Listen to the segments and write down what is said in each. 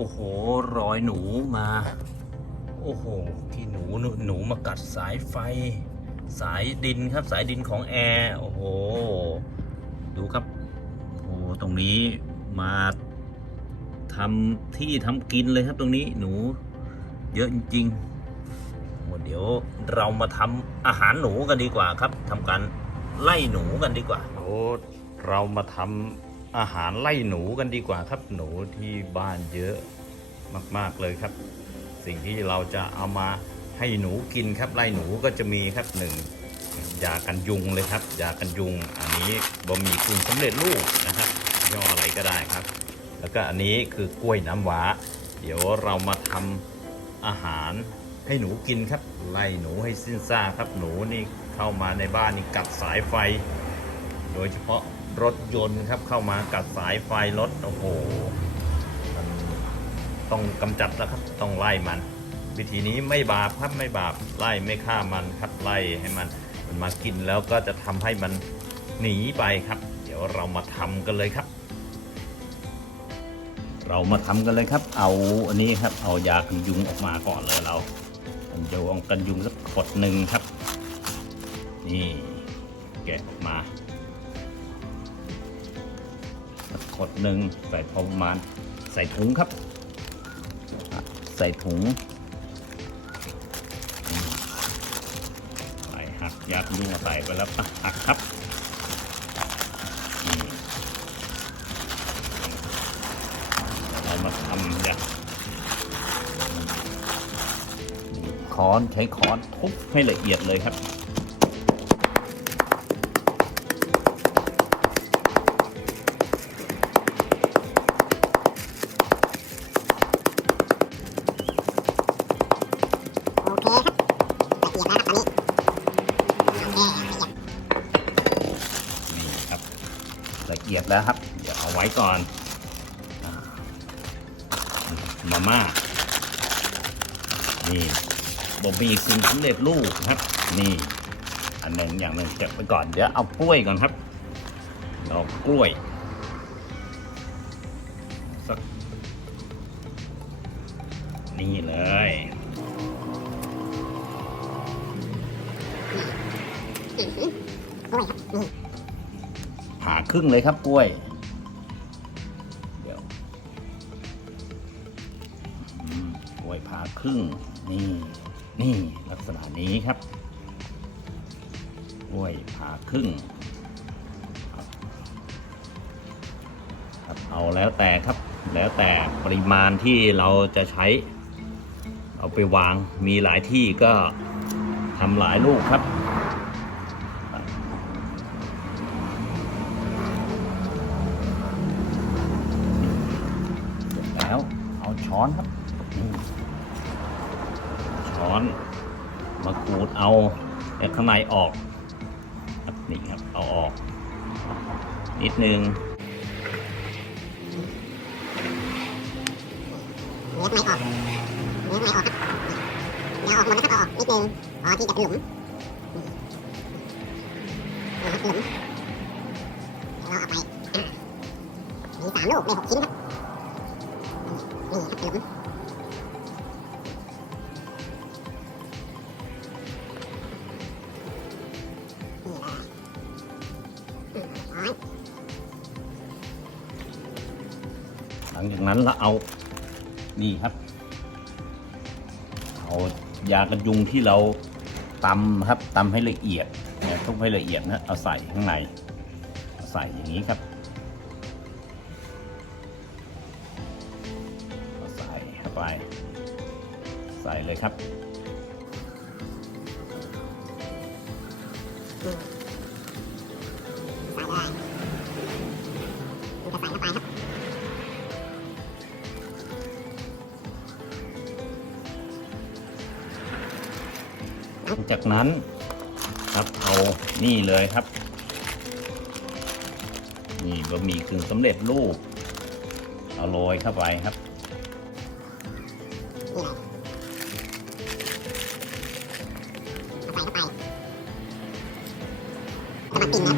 โอ้โห รอยหนูมา โอ้โห ที่หนูหนูมากัดสายไฟ สายดินครับสายดินของแอร์โอ้โห ดูครับ โอ้โหตรงนี้มาทำที่ทำกินเลยครับตรงนี้หนู เยอะจริงๆโอ้เดี๋ยวเรามาทำอาหารหนูกันดีกว่าครับทำการไล่หนูกันดีกว่าโอ้เรามาทำ อาหารไล่หนูกันดีกว่าครับหนูที่บ้านเยอะมากๆเลยครับ สิ่งที่เราจะเอามาให้หนูกินครับไล่หนูก็จะมีครับหนึ่งยากันยุงเลยครับยากันยุง อันนี้บะหมี่กึ่งสำเร็จรูปนะครับย่ออะไรก็ได้ครับ แล้วก็อันนี้คือกล้วยน้ำว้า เดี๋ยวเรามาทำอาหารให้หนูกินครับ ไล่หนูให้สิ้นซากครับหนูนี่เข้ามาในบ้านนี่กัดสายไฟ โดยเฉพาะ รถยนต์ครับเข้ามากัดสายไฟรถ โอ้โห ต้องกำจัดแล้วครับ ต้องไล่มัน วิธีนี้ไม่บาปครับไม่บาปไล่ไม่ฆ่ามันครับไล่ให้มัน มันมากินแล้วก็จะทำให้มันหนีไปครับ เดี๋ยวเรามาทำกันเลยครับ เรามาทำกันเลยครับ เอาอันนี้ครับ เอายากันยุงออกมาก่อนเลยเราเอาโยงกันยุงสักขวดหนึ่งครับ นี่แกะออกมา ขดหนึ่งใส่พอประมาณ ใส่ถุงครับ ใส่ถุงใส่หักยากันยุงใส่ไปแล้วอะหักครับเรามาทำเนี่ยค้อนใช้ค้อนทุบให้ละเอียดเลยครับ ละเอียดแล้วครับ เดี๋ยวเอาไว้ก่อนมาม่า นี่บะหมี่กึ่งสำเร็จรูปครับ นี่ อันหนึ่งอย่างหนึ่งเก็บไว้ก่อน เดี๋ยวเอากล้วยก่อนครับเอากล้วย สัก นี่เลยกล้วยครับนี่ ผ่าครึ่งเลยครับกล้วย เดี๋ยวกล้วยผ่าครึ่ง นี่ นี่ลักษณะนี้ครับ กล้วยผ่าครึ่งครับเอาแล้วแต่ครับแล้วแต่ปริมาณที่เราจะใช้ เอาไปวางมีหลายที่ก็ทำหลายลูกครับ ช้อนครับนี่ช้อนมาขูดเอาไอ้ข้างในออกครับนี่ครับ เอาออก นิดนึงเนื้อไม่ออกเนื้อไม่ออกครับเดี๋ยวออกหมดนะครับเอาออกนิดนึงพอที่จะเป็นหลุมนี่ครับหลุมเราเอาไปอะมีสามลูกได้หกชิ้นครับ ลังจากนั้นเราเอานี่ครับ เอายากันยุงที่เราตำครับตำให้ละเอียดเนี่ยทุบให้ละเอียดนะเอาใส่ข้างในเอาใส่อย่างนี้ครับเอาใส่เข้าไป ใส่เลยครับ งจากนั้นครับเอานี่เลยครับ นี่บะหมี่กึ่งสำเร็จรูปเอาโรยเข้าไปครับเลยเอาใส่เข้าไปจะมากินนะ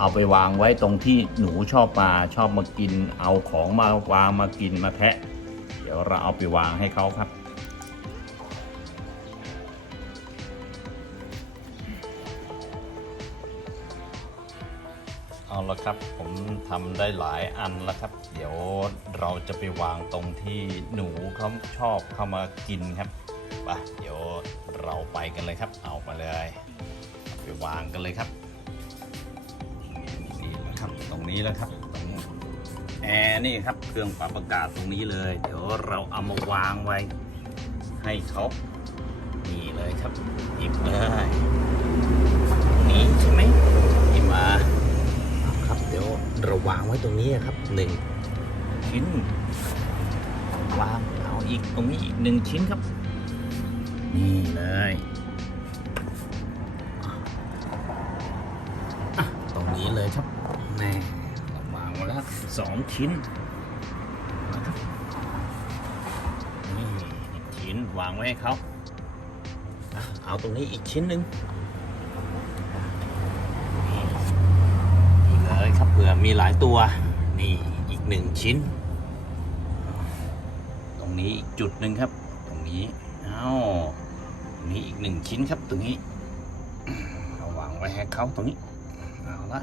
เอาไปวางไว้ตรงที่หนูชอบมาชอบมากิน เอาของมาวางมากินมาแทะ เดี๋ยวเราเอาไปวางให้เขาครับ เอาละครับผมทำได้หลายอันแล้วครับ เดี๋ยวเราจะไปวางตรงที่หนูเขาชอบเข้ามากินครับไปเดี๋ยวเราไปกันเลยครับ เอาไปเลย ไปวางกันเลยครับ ครับ ตรงนี้แล้วครับตรงแอร์นี่ครับเครื่องปรับอากาศตรงนี้เลย เดี๋ยวเราเอามาวางไว้ ให้เขานี่เลยครับหยิบเลยนี่ใช่ไหมหยิบมาครับเดี๋ยวเราวางไว้ตรงนี้ครับหนึ่งชิ้นวางเอาอีกตรงนี้อีกหนึ่งชิ้นครับ นี่เลยตรงนี้เลยครับ แน่าวางไว้แล้วสองชิ้นนี่ชิ้นวางไว้ให้เขาเอาตรงนี้อีกชิ้นหนึ่งนี่เลยครับเผื่อมีหลายตัว นี่อีกหนึ่งชิ้น ตรงนี้อีกจุดหนึ่งครับ ตรงนี้เอาตรงนี้อีกหนึ่งชิ้นครับตรงนี้เอาวางไว้ให้เขาตรงนี้เอาละ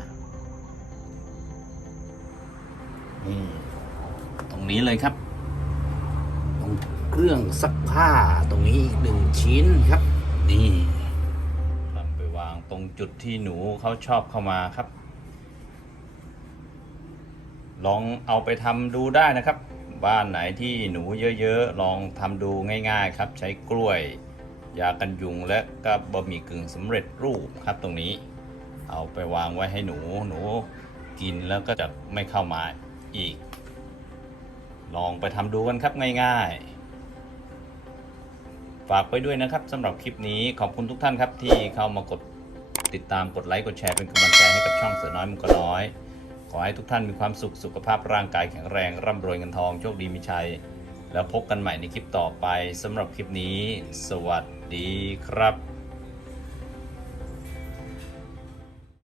นี่ตรงนี้เลยครับ ตรงเครื่องซักผ้าตรงนี้อีกหนึ่งชิ้นครับ นี่นำไปวางตรงจุดที่หนูเขาชอบเข้ามาครับ ลองเอาไปทำดูได้นะครับ บ้านไหนที่หนูเยอะๆ ลองทำดูง่าย ๆ ครับ ใช้กล้วย ยากันยุงและก็บะหมี่กึ่งสำเร็จรูปครับตรงนี้ เอาไปวางไว้ให้หนูหนูกินแล้วก็จะไม่เข้ามา อีก ลองไปทำดูกันครับง่ายๆ ฝากไปด้วยนะครับสำหรับคลิปนี้ขอบคุณทุกท่านครับที่เข้ามากดติดตามกดไลค์กดแชร์เป็นกำลังใจให้กับช่องเสือน้อยมุกน้อย ขอให้ทุกท่านมีความสุขสุขภาพร่างกายแข็งแรงร่ำรวยเงินทองโชคดีมีชัย แล้วพบกันใหม่ในคลิปต่อไปสำหรับคลิปนี้ สวัสดีครับ